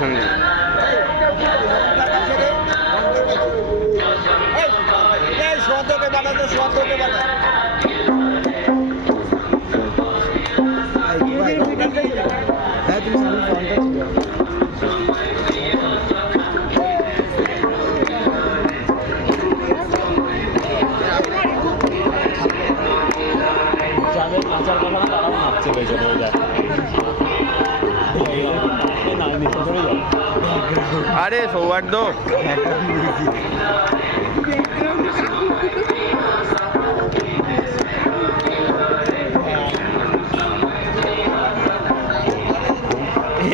সঙ্গে আরে সৌহার্দ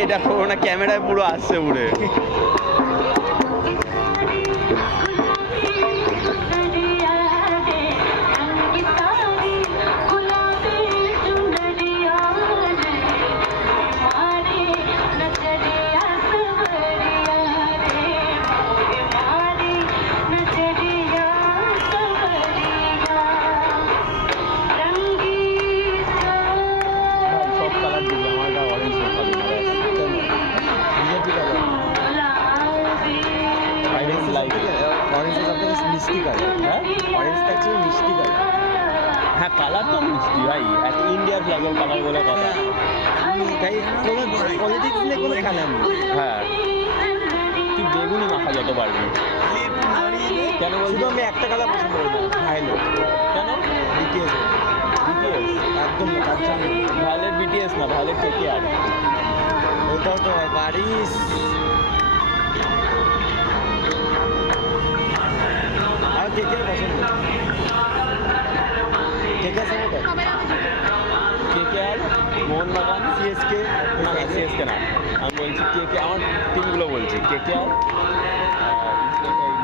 এটা করো না, ক্যামেরায় পুরো আসছে উড়ে। হ্যাঁ কালার তো মিষ্টি ভাই, এত ইন্ডিয়ার ফ্ল্যাগের কালার বলে কথা, তাই কোনো পলিটিক্স নিয়ে কোনো কালার নেই। হ্যাঁ তুই বেগুনি মাখা যত পারবি। কেন বলছি? আমি একটা কালার পছন্দ করি না, ভায়োলেট। কেন? বিটিএস। বিটিএস একদম না, তার জন্য ভায়োলেট বিটিএস না, ভায়োলেট থেকে আর ওটাও তো বারিশ। আর কে কে পছন্দ? KKR, Mohun Bagan, CSK। না না CSK না, আমি বলছি KK, আমার টিমগুলো বলছি KKR,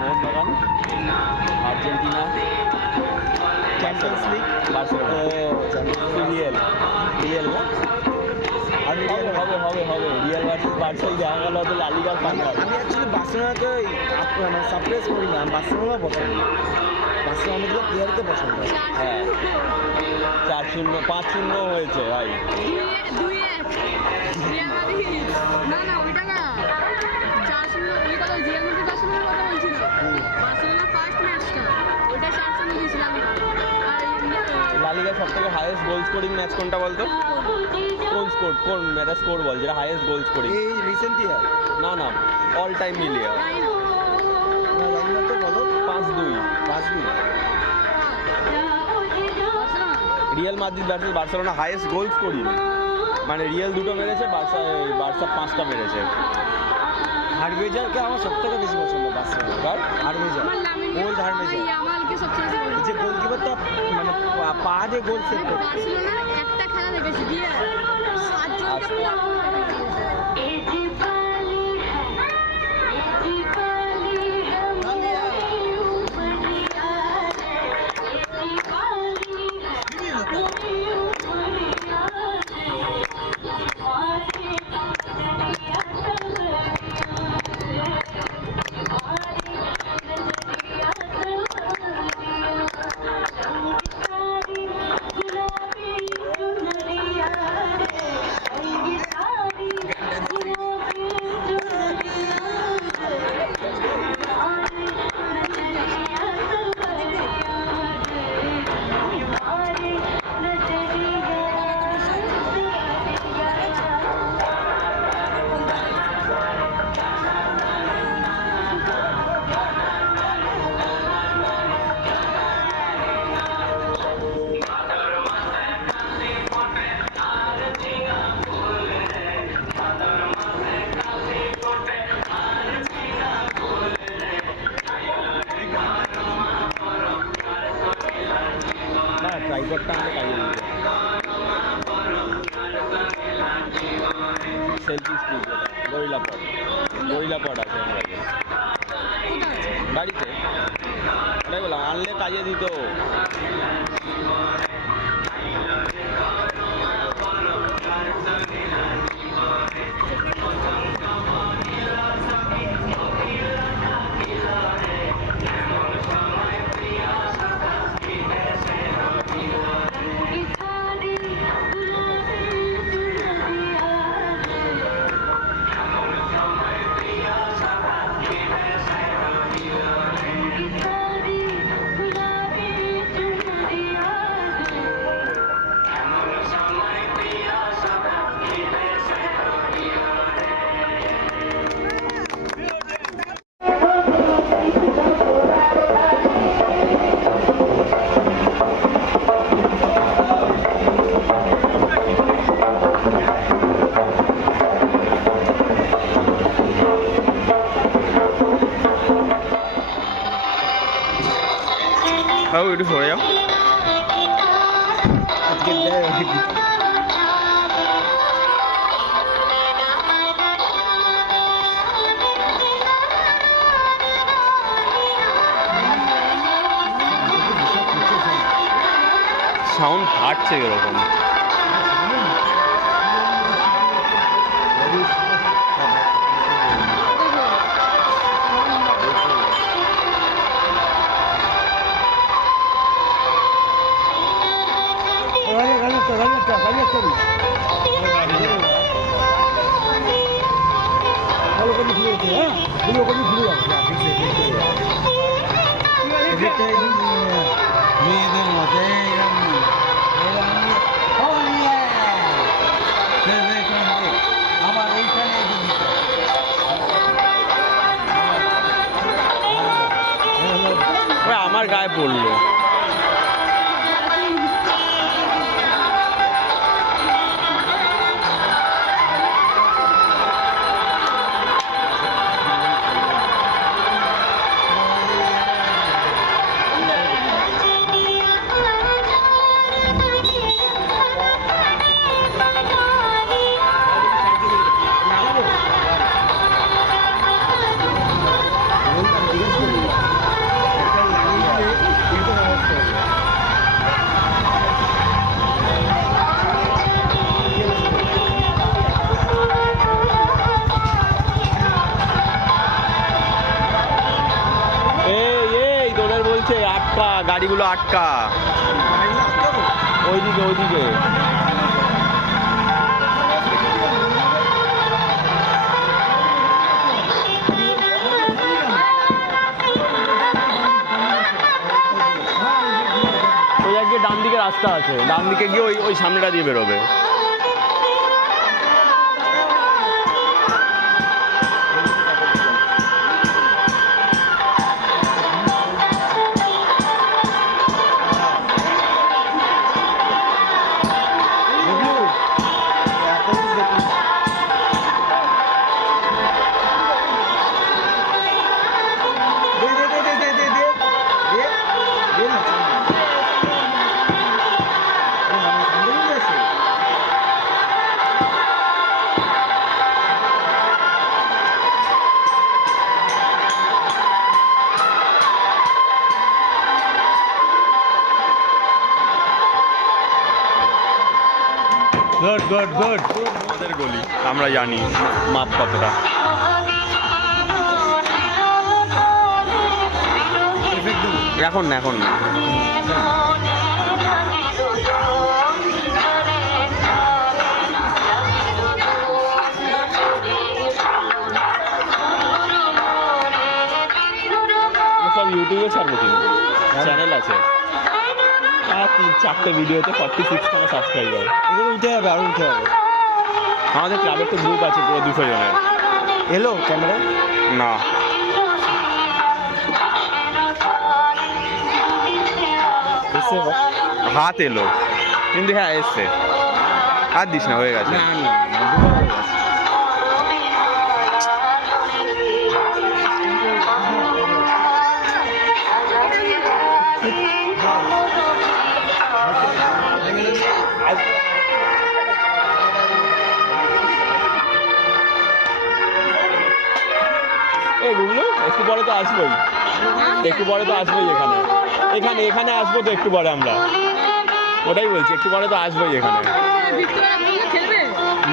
Mohun Bagan, Argentina, champions league, Barcelona, real না? আমি হবে হবে হবে হবে রিয়েল ভার্সেস বার্সেল দেখা গেল তো লা লিগার ফাইনাল। আমি অ্যাকচুয়ালি বার্সেলোনাকে মানে সারপ্রাইজ করি না, আমি বার্সেলোনা পছন্দ, বার্সেলোনা অনেকগুলো প্লেয়ারকে পছন্দ। হ্যাঁ 4-0 5-0 হয়েছে ভাই। লা লিগার সব থেকে হাইয়েস্ট গোল স্কোরিং ম্যাচ কোনটা বলতো? কোন স্কোর, কোন ম্যাচের স্কোর বল যেটা হাইয়েস্ট গোল স্কোরিং? এই রিসেন্ট ইয়ার? না না অল টাইম মিলিয়ে। বলো 5-2। 5-2 Real Madrid versus Barcelona, highest goal scoring, মানে রিয়াল 2টো মেরেছে, বার্সা 5টা মেরেছে। হারভেজারকে আমার সব থেকে বেশি পছন্দ বার্সেলোনার। হারভেজার, ওল্ড হারভেজার, যে গোলকিপারটা মানে পা দিয়ে গোল সেভ করে। বার্সেলোনার একটা খেলা দেখেছি দিয়ে ট্রাইপডটা আমাকে কাজে দিতে। সেলফি স্টিক, গরিলা পট, গরিলা পট আছে আমার কাছে গাড়িতে, তাই বললাম আনলে কাজে দিত। বাবু একটু সরে যাও। সাউন্ড ফাটছে এরকম। মেয়েদের মধ্যে আবার এইখানে আমার গায়ে পড়লো। আটকা, গাড়িগুলো আটকা ওইদিকে ওইদিকে। ওই গিয়ে ডান দিকে রাস্তা আছে, ডান দিকে গিয়ে ওই ওই সামনেটা দিয়ে বেরোবে। গুড গুড গুড, আমাদের গলি, আমরা জানি মাপ কতটা। এখন না, এখন না। সব ইউটিউবে ছাড়বো, কিন্তু চ্যানেল আছে, 3-4টে ভিডিওতে 46খানা সাবস্ক্রাইবার। এগুলো উঠে যাবে, আরো উঠে যাবে। আমাদের ক্লাবের তো গ্রুপ আছে পুরো 200 জনের। এলো ক্যামেরা? না, হাত এলো কিন্তু, হ্যাঁ এসছে। হাত দিস না, হয়ে গেছে। এই গুগলু, একটু পরে তো আসবোই, একটু পরে তো আসবোই এখানে, এখানে এখানে আসবো তো একটু পরে আমরা। ওটাই বলছি, একটু পরে তো আসবোই এখানে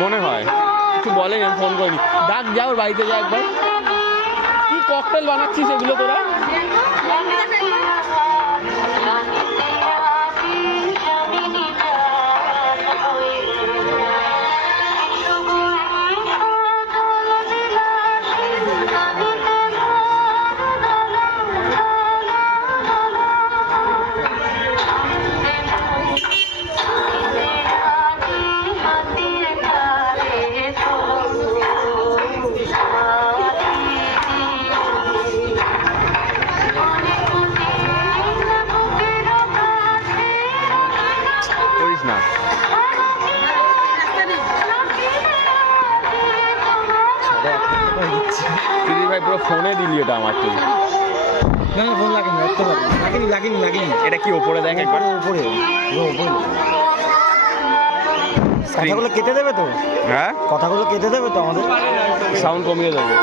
মনে হয়। কিছু বলেনি, আমি ফোন করিনি। ডাক যা, ওর বাড়িতে যা একবার। কি ককটেল বানাচ্ছিস এগুলো তোরা? না দিদি ভাই, পুরো ফোনে দিলি এটা আমার তুই। না না ফোন লাগেনি একটু লাগেনি এটা কি ওপরে দেখ একবার উপরে কথাগুলো কেটে দেবে তো হ্যাঁ কথাগুলো কেটে দেবে তো আমাদের সাউন্ড কমিয়ে দেবো